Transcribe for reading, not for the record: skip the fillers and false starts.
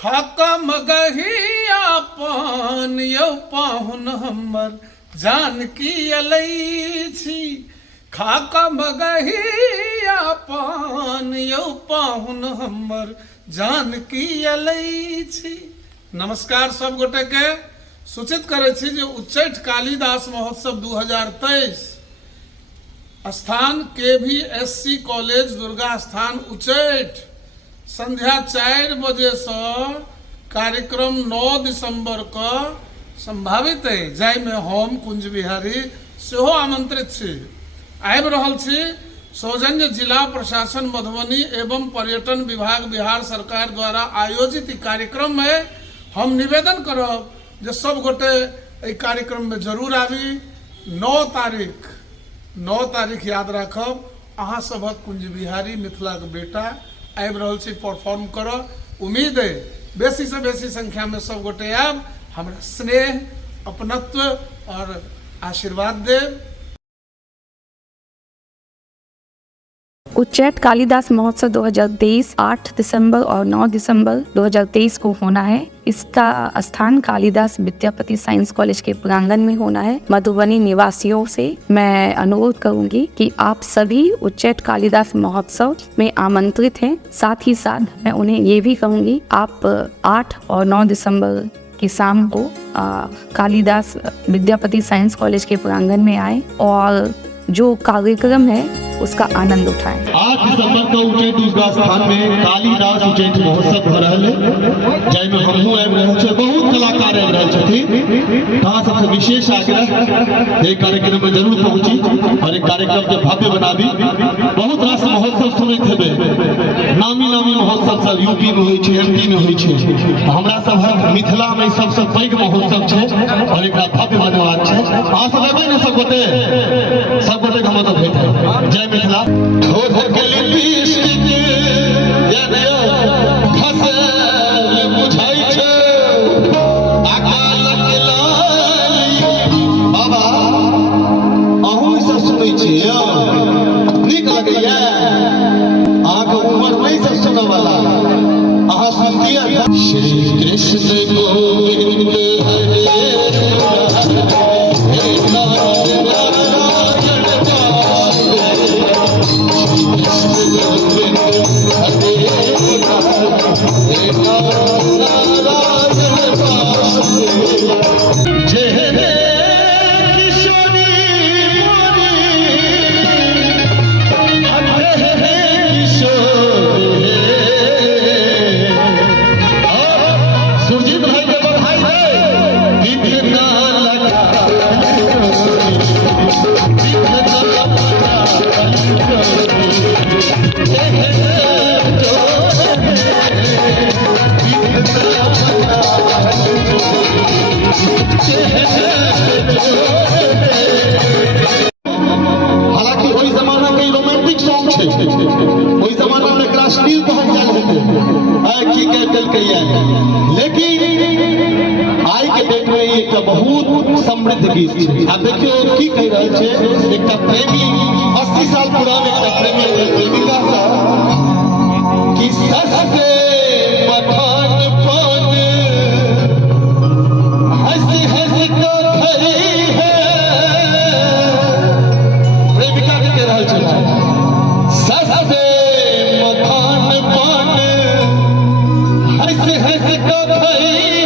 खाका मगहिया पान यौ पाहुन हमर जानकी अलई छी। खाका मगहिया पान यौ पाहुन हमर जानकी अलई छी। नमस्कार सब गोटे के सूचित करे छी जे उच्चैठ कालिदास महोत्सव 2023 स्थान KVSC कॉलेज दुर्गा स्थान उच्चैठ संध्या 4 बजे से कार्यक्रम 9 दिसंबर का संभावित है, जाहिमे हम कुंज बिहारी सेहो आमंत्रित छी। आबि रहल छी सौजन्य जिला प्रशासन मधुबनी एवं पर्यटन विभाग बिहार सरकार द्वारा आयोजित कार्यक्रम में हम निवेदन करब जे सब गोटे एहि कार्यक्रम में जरूर आबी। 9 तारीख याद राखब। अहाँ सबक कुंज बिहारी मिथिला के बेटा आबि रहल छी परफॉर्म करब। उम्मीद है बेसी से बेसी संख्या में सब गोटे आब, हमरा स्नेह अपनत्व और आशीर्वाद देव। उच्चैठ कालिदास महोत्सव 2023 8 दिसंबर और 9 दिसंबर 2023 को होना है। इसका स्थान कालिदास विद्यापति साइंस कॉलेज के प्रांगण में होना है। मधुबनी निवासियों से मैं अनुरोध करूंगी कि आप सभी उच्चैठ कालिदास महोत्सव में आमंत्रित हैं। साथ ही साथ मैं उन्हें ये भी कहूंगी आप 8 और 9 दिसंबर की शाम को कालिदास विद्यापति साइंस कॉलेज के प्रांगण में आए और जो कार्यक्रम है उसका आनंद उठाएं। 8 दिसंबर को उच्चैठ दुर्गा स्थान में कालिदास उच्चैठ महोत्सव हो रहा है, जाहिमे हमहूँ आबि रहल छी, बहुत कलाकार आबि रहल छथिन। अहाँ सबसे विशेष आग्रह ये कार्यक्रम में जरूर पहुंची और एक कार्यक्रम के भव्य बनाबी। बहुत रास महोत्सव सुनैत हेबै, नामी महोत्सव सब यूपी में होइ छै, MP में होइ छै। हमरा सब मिथिला में सबसे पैघ महोत्सव छै और एकरा भव्य बनेबाक छै। अहाँ सब एबै ने सब गोटे के हम ओतऽ भेट है। जय मिथिला। बाबा अहूँ ई सब सुनै छियै, नीक लगैया? अहाँके उम्र नहीं सब सुनऽ वाला, अहाँ सुनतियै। श्री कृष्ण गोविंद हालांकि वही जमाना के रोमांटिक सॉन्ग छे, वही जमाना में क्लासिकल कहल जाय हेतै की कह देलकैया, लेकिन आइ के डेट में एक बहुत समृद्ध गीत छै। आ देखियो की कह रहल छै, एकटा प्रेमी 80 साल पुरान एकटा प्रेमिका सा कि सस्ते पठान पान हंसी हंसी को खरी है। प्रेमिका के कह रहल छै सस्ते मखान पान हंसी हंसी को खरी